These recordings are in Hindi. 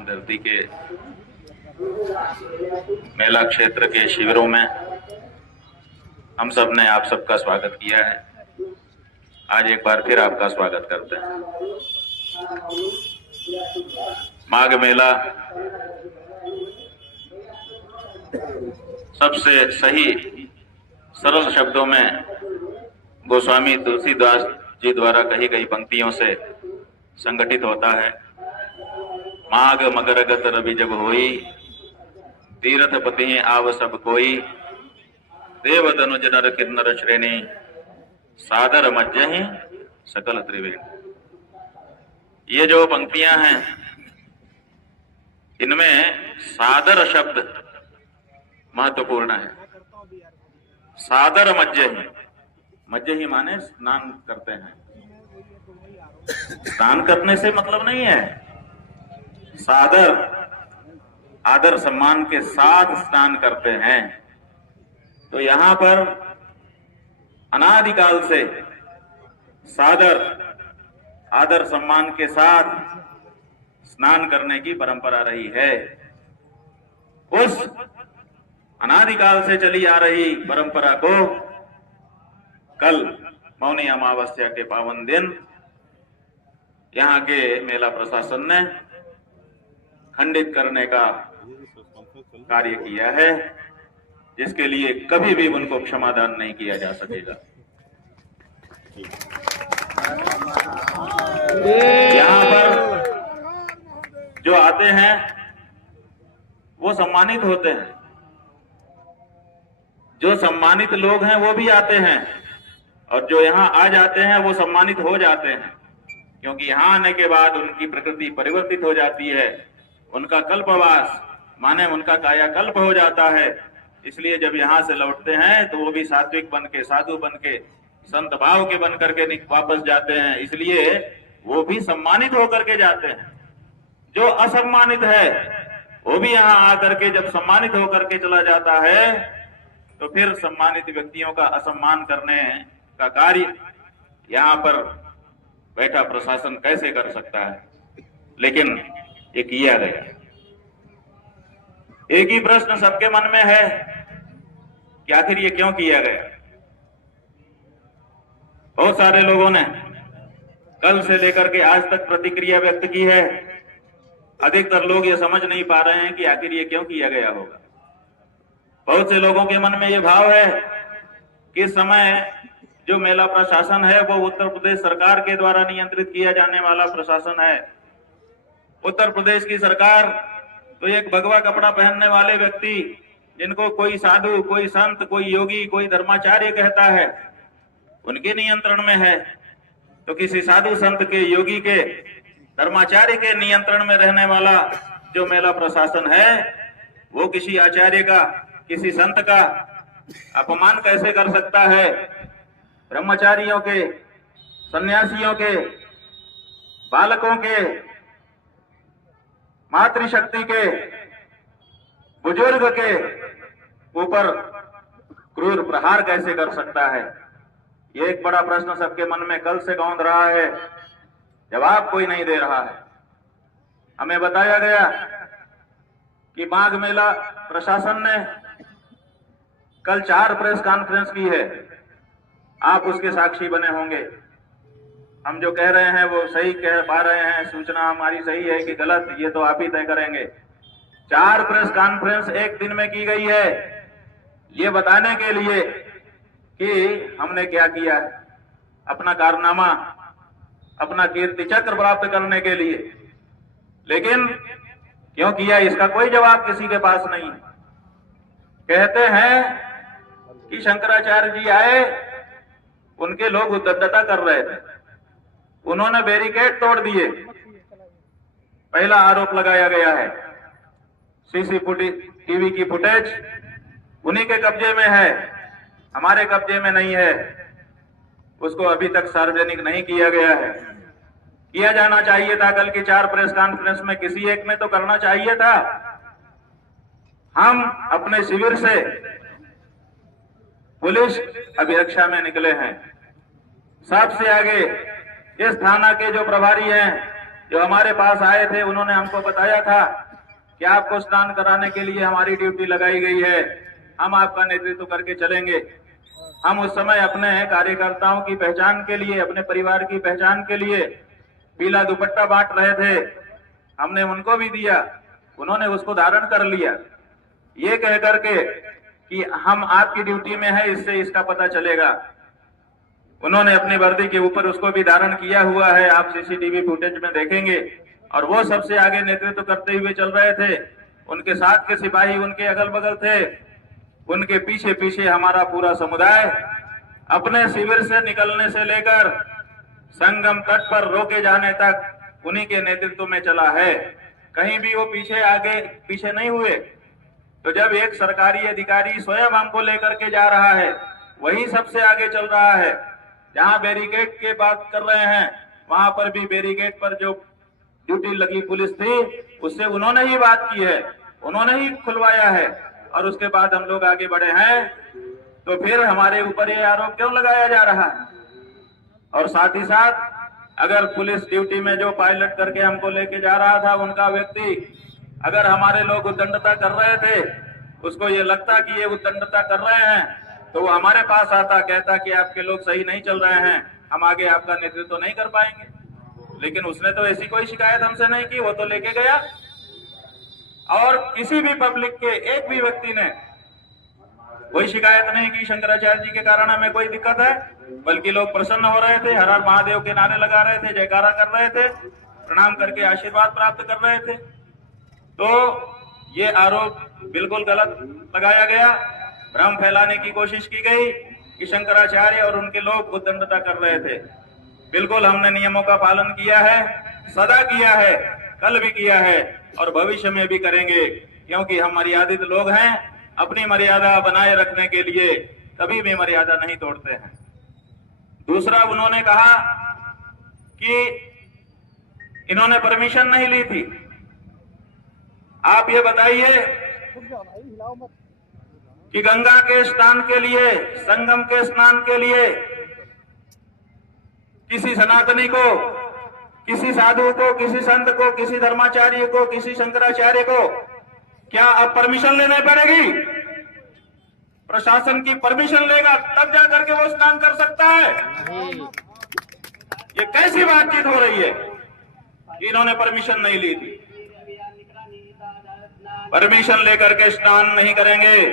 हमदर्दी के मेला क्षेत्र के शिविरों में हम सब ने आप सबका स्वागत किया है। आज एक बार फिर आपका स्वागत करते हैं। माघ मेला सबसे सही सरल शब्दों में गोस्वामी तुलसीदास जी द्वारा कही गई पंक्तियों से संगठित होता है। माघ मकरगत रवि जब होई, तीर्थ पति आव सब कोई, देव तनुज नर किन्नर श्रेणी, सादर मज्जहि सकल त्रिवेणी। ये जो पंक्तियां हैं इनमें सादर शब्द महत्वपूर्ण है। सादर मज्जहि, मज्जहि माने स्नान करते हैं। स्नान करने से मतलब नहीं है, सादर आदर सम्मान के साथ स्नान करते हैं। तो यहां पर अनादिकाल से सादर आदर सम्मान के साथ स्नान करने की परंपरा रही है। उस अनादिकाल से चली आ रही परंपरा को कल मौनी अमावस्या के पावन दिन यहाँ के मेला प्रशासन ने खंडित करने का कार्य किया है, जिसके लिए कभी भी उनको क्षमादान नहीं किया जा सकेगा। यहाँ पर जो आते हैं वो सम्मानित होते हैं, जो सम्मानित लोग हैं वो भी आते हैं, और जो यहाँ आ जाते हैं वो सम्मानित हो जाते हैं, क्योंकि यहाँ आने के बाद उनकी प्रकृति परिवर्तित हो जाती है, उनका कल्पवास माने उनका कायाकल्प हो जाता है। इसलिए जब यहाँ से लौटते हैं तो वो भी सात्विक बन के, साधु बन के, संत भाव के बन करके वापस जाते हैं। इसलिए वो भी सम्मानित होकर के जाते हैं। जो असम्मानित है वो भी यहाँ आकर के जब सम्मानित होकर के चला जाता है तो फिर सम्मानित व्यक्तियों का असम्मान करने का कार्य यहाँ पर बैठा प्रशासन कैसे कर सकता है। लेकिन ये किया गया। एक ही प्रश्न सबके मन में है कि आखिर ये क्यों किया गया। बहुत सारे लोगों ने कल से लेकर के आज तक प्रतिक्रिया व्यक्त की है। अधिकतर लोग ये समझ नहीं पा रहे हैं कि आखिर ये क्यों किया गया होगा। बहुत से लोगों के मन में ये भाव है कि इस समय जो मेला प्रशासन है वो उत्तर प्रदेश सरकार के द्वारा नियंत्रित किया जाने वाला प्रशासन है। उत्तर प्रदेश की सरकार तो एक भगवा कपड़ा पहनने वाले व्यक्ति, जिनको कोई साधु, कोई संत, कोई योगी, कोई धर्माचार्य कहता है, उनके नियंत्रण में है। तो किसी साधु संत के, योगी के, धर्माचार्य के नियंत्रण में रहने वाला जो मेला प्रशासन है वो किसी आचार्य का, किसी संत का अपमान कैसे कर सकता है। ब्रह्मचारियों के, सन्यासियों के, बालकों के, मातृशक्ति के, बुजुर्ग के ऊपर क्रूर प्रहार कैसे कर सकता है। ये एक बड़ा प्रश्न सबके मन में कल से गौंध रहा है। जवाब कोई नहीं दे रहा है। हमें बताया गया कि माघ मेला प्रशासन ने कल 4 प्रेस कॉन्फ्रेंस की है। आप उसके साक्षी बने होंगे। हम जो कह रहे हैं वो सही कह पा रहे हैं, सूचना हमारी सही है कि गलत, ये तो आप ही तय करेंगे। 4 प्रेस कॉन्फ्रेंस एक दिन में की गई है, ये बताने के लिए कि हमने क्या किया है, अपना कारनामा, अपना कीर्ति चक्र प्राप्त करने के लिए। लेकिन क्यों किया इसका कोई जवाब किसी के पास नहीं। कहते हैं कि शंकराचार्य जी आए, उनके लोग उद्दंडता कर रहे थे, उन्होंने बैरिकेड तोड़ दिए। पहला आरोप लगाया गया है। सीसीटीवी की फुटेज उन्हीं के कब्जे में है, हमारे कब्जे में नहीं है। उसको अभी तक सार्वजनिक नहीं किया गया है। किया जाना चाहिए था। कल की 4 प्रेस कॉन्फ्रेंस में किसी एक में तो करना चाहिए था। हम अपने शिविर से पुलिस अभिरक्षा में निकले हैं। सबसे आगे इस थाना के जो प्रभारी हैं जो हमारे पास आए थे उन्होंने हमको बताया था कि आपको स्नान कराने के लिए हमारी ड्यूटी लगाई गई है, हम आपका नेतृत्व करके चलेंगे। हम उस समय अपने कार्यकर्ताओं की पहचान के लिए, अपने परिवार की पहचान के लिए पीला दुपट्टा बांट रहे थे, हमने उनको भी दिया, उन्होंने उसको धारण कर लिया, ये कह करके कि हम आपकी ड्यूटी में है, इससे इसका पता चलेगा। उन्होंने अपनी वर्दी के ऊपर उसको भी धारण किया हुआ है, आप सीसीटीवी फुटेज में देखेंगे। और वो सबसे आगे नेतृत्व करते हुए चल रहे थे, उनके साथ के सिपाही उनके अगल बगल थे, उनके पीछे पीछे हमारा पूरा समुदाय अपने शिविर से निकलने से लेकर संगम तट पर रोके जाने तक उन्हीं के नेतृत्व में चला है। कहीं भी वो पीछे आगे पीछे नहीं हुए। तो जब एक सरकारी अधिकारी स्वयं हमको लेकर के जा रहा है, वही सबसे आगे चल रहा है। जहां बैरिकेड की बात कर रहे हैं, वहां पर भी बैरिकेड पर जो ड्यूटी लगी पुलिस थी, उससे उन्होंने ही बात की है, उन्होंने ही खुलवाया है, और उसके बाद हम लोग आगे बढ़े हैं। तो फिर हमारे ऊपर ये आरोप क्यों लगाया जा रहा है? और साथ ही साथ अगर पुलिस ड्यूटी में जो पायलट करके हमको लेके जा रहा था, उनका व्यक्ति अगर हमारे लोग उद्दंडता कर रहे थे, उसको ये लगता कि ये उद्दंडता कर रहे हैं, तो वो हमारे पास आता, कहता कि आपके लोग सही नहीं चल रहे हैं, हम आगे आपका नेतृत्व नहीं कर पाएंगे। लेकिन उसने तो ऐसी कोई शिकायत हमसे नहीं की, वो तो लेके गया। और किसी भी पब्लिक के एक भी व्यक्ति ने कोई शिकायत नहीं की शंकराचार्य जी के कारण हमें कोई दिक्कत है, बल्कि लोग प्रसन्न हो रहे थे, हर हर महादेव के नारे लगा रहे थे, जयकारा कर रहे थे, प्रणाम करके आशीर्वाद प्राप्त कर रहे थे। तो ये आरोप बिल्कुल गलत लगाया गया, भ्रम फैलाने की कोशिश की गई कि शंकराचार्य और उनके लोग उद्दंडता कर रहे थे। बिल्कुल हमने नियमों का पालन किया है, सदा किया है, कल भी किया है और भविष्य में भी करेंगे, क्योंकि हम मर्यादित लोग हैं। अपनी मर्यादा बनाए रखने के लिए कभी भी मर्यादा नहीं तोड़ते हैं। दूसरा, उन्होंने कहा कि इन्होंने परमिशन नहीं ली थी। आप ये बताइए कि गंगा के स्नान के लिए, संगम के स्नान के लिए किसी सनातनी को, किसी साधु को, किसी संत को, किसी धर्माचार्य को, किसी शंकराचार्य को क्या अब परमिशन लेने पड़ेगी? प्रशासन की परमिशन लेगा तब जाकर के वो स्नान कर सकता है। ये कैसी बातचीत हो रही है? इन्होंने परमिशन नहीं ली थी। परमिशन लेकर के स्नान नहीं करेंगे।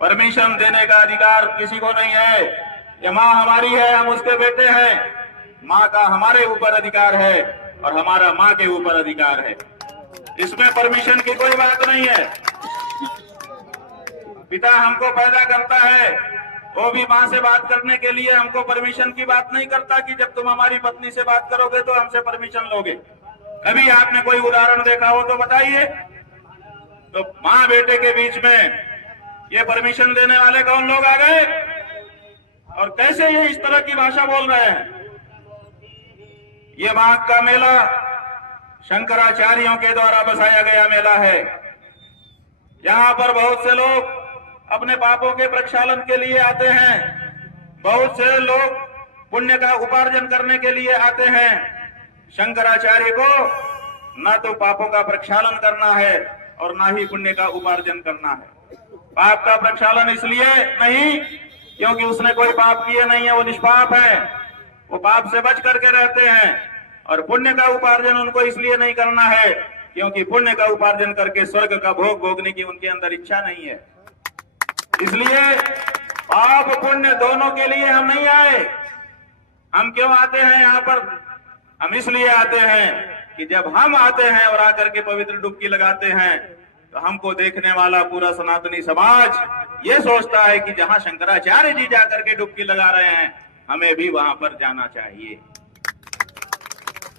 परमिशन देने का अधिकार किसी को नहीं है। ये माँ हमारी है, हम उसके बेटे हैं। माँ का हमारे ऊपर अधिकार है और हमारा माँ के ऊपर अधिकार है। इसमें परमिशन की कोई बात नहीं है। पिता हमको पैदा करता है, वो भी माँ से बात करने के लिए हमको परमिशन की बात नहीं करता कि जब तुम हमारी पत्नी से बात करोगे तो हमसे परमिशन लोगे। कभी आपने कोई उदाहरण देखा हो तो बताइए। तो माँ बेटे के बीच में ये परमिशन देने वाले कौन लोग आ गए? और कैसे ये इस तरह की भाषा बोल रहे हैं? ये माघ का मेला शंकराचार्यों के द्वारा बसाया गया मेला है। यहाँ पर बहुत से लोग अपने पापों के प्रक्षालन के लिए आते हैं, बहुत से लोग पुण्य का उपार्जन करने के लिए आते हैं। शंकराचार्य को न तो पापों का प्रक्षालन करना है और ना ही पुण्य का उपार्जन करना है। पाप का प्रक्षालन इसलिए नहीं क्योंकि उसने कोई पाप किए नहीं है, वो निष्पाप है, वो पाप से बच करके रहते हैं। और पुण्य का उपार्जन उनको इसलिए नहीं करना है क्योंकि पुण्य का उपार्जन करके स्वर्ग का भोग भोगने की उनके अंदर इच्छा नहीं है। इसलिए पाप पुण्य दोनों के लिए हम नहीं आए। हम क्यों आते हैं यहाँ पर? हम इसलिए आते हैं कि जब हम आते हैं और आकर के पवित्र डुबकी लगाते हैं तो हमको देखने वाला पूरा सनातनी समाज ये सोचता है कि जहां शंकराचार्य जी जाकर के डुबकी लगा रहे हैं, हमें भी वहां पर जाना चाहिए।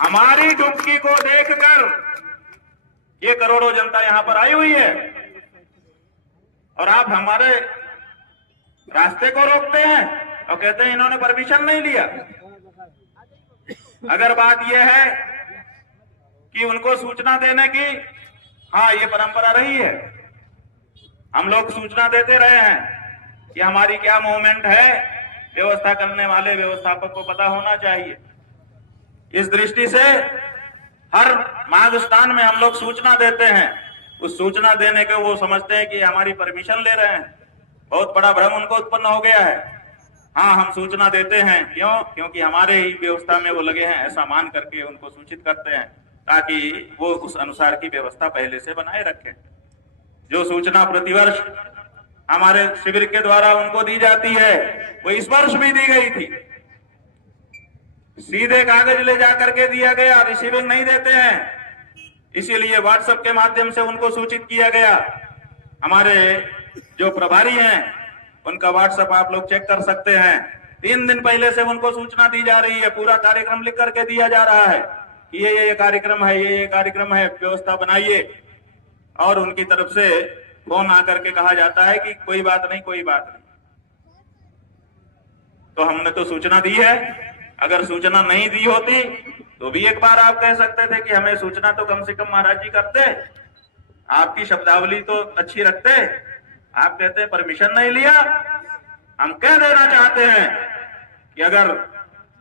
हमारी डुबकी को देखकर ये करोड़ों जनता यहां पर आई हुई है और आप हमारे रास्ते को रोकते हैं और कहते हैं इन्होंने परमिशन नहीं लिया। अगर बात यह है कि उनको सूचना देने की, हाँ ये परंपरा रही है, हम लोग सूचना देते रहे हैं कि हमारी क्या मूवमेंट है, व्यवस्था करने वाले व्यवस्थापक को पता होना चाहिए। इस दृष्टि से हर माघ स्थान में हम लोग सूचना देते हैं, उस सूचना देने के वो समझते हैं कि हमारी परमिशन ले रहे हैं। बहुत बड़ा भ्रम उनको उत्पन्न हो गया है। हाँ, हम सूचना देते हैं, क्यों? क्योंकि हमारे ही व्यवस्था में वो लगे हैं, ऐसा मान करके उनको सूचित करते हैं ताकि वो उस अनुसार की व्यवस्था पहले से बनाए रखें। जो सूचना प्रतिवर्ष हमारे शिविर के द्वारा उनको दी जाती है, वो इस वर्ष भी दी गई थी। सीधे कागज ले जाकर के दिया गया, रिसीविंग नहीं देते हैं, इसीलिए व्हाट्सएप के माध्यम से उनको सूचित किया गया। हमारे जो प्रभारी हैं उनका व्हाट्सएप आप लोग चेक कर सकते हैं। 3 दिन पहले से उनको सूचना दी जा रही है, पूरा कार्यक्रम लिख करके दिया जा रहा है कि ये कार्यक्रम है, ये कार्यक्रम है, व्यवस्था बनाइए। और उनकी तरफ से फोन आकर के कहा जाता है कि कोई बात नहीं, कोई बात नहीं। तो हमने तो सूचना दी है, अगर सूचना नहीं दी होती तो भी एक बार आप कह सकते थे कि हमें सूचना तो कम से कम महाराज जी करते, आपकी शब्दावली तो अच्छी रखते। आप कहते हैं परमिशन नहीं लिया। हम कह देना चाहते हैं कि अगर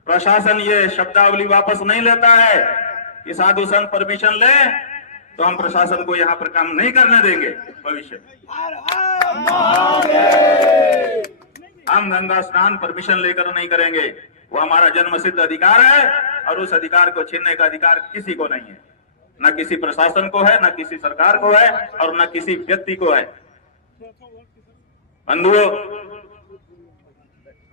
प्रशासन ये शब्दावली वापस नहीं लेता है कि साधु संत परमिशन ले, तो हम प्रशासन को यहाँ पर काम नहीं करने देंगे भविष्य में। हम गंगा स्नान परमिशन लेकर नहीं करेंगे, वो हमारा जन्म सिद्ध अधिकार है और उस अधिकार को छीनने का अधिकार किसी को नहीं है, न किसी प्रशासन को है, न किसी सरकार को है और न किसी व्यक्ति को है। बंधुओं,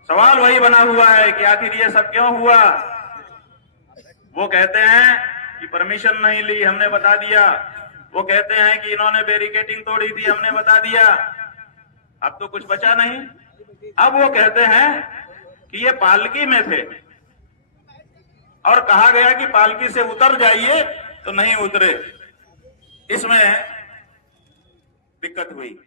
सवाल वही बना हुआ है कि आखिर ये सब क्यों हुआ। वो कहते हैं कि परमिशन नहीं ली, हमने बता दिया। वो कहते हैं कि इन्होंने बैरिकेडिंग तोड़ी थी, हमने बता दिया। अब तो कुछ बचा नहीं। अब वो कहते हैं कि ये पालकी में थे और कहा गया कि पालकी से उतर जाइए, तो नहीं उतरे। इसमें दिक्कत हुई।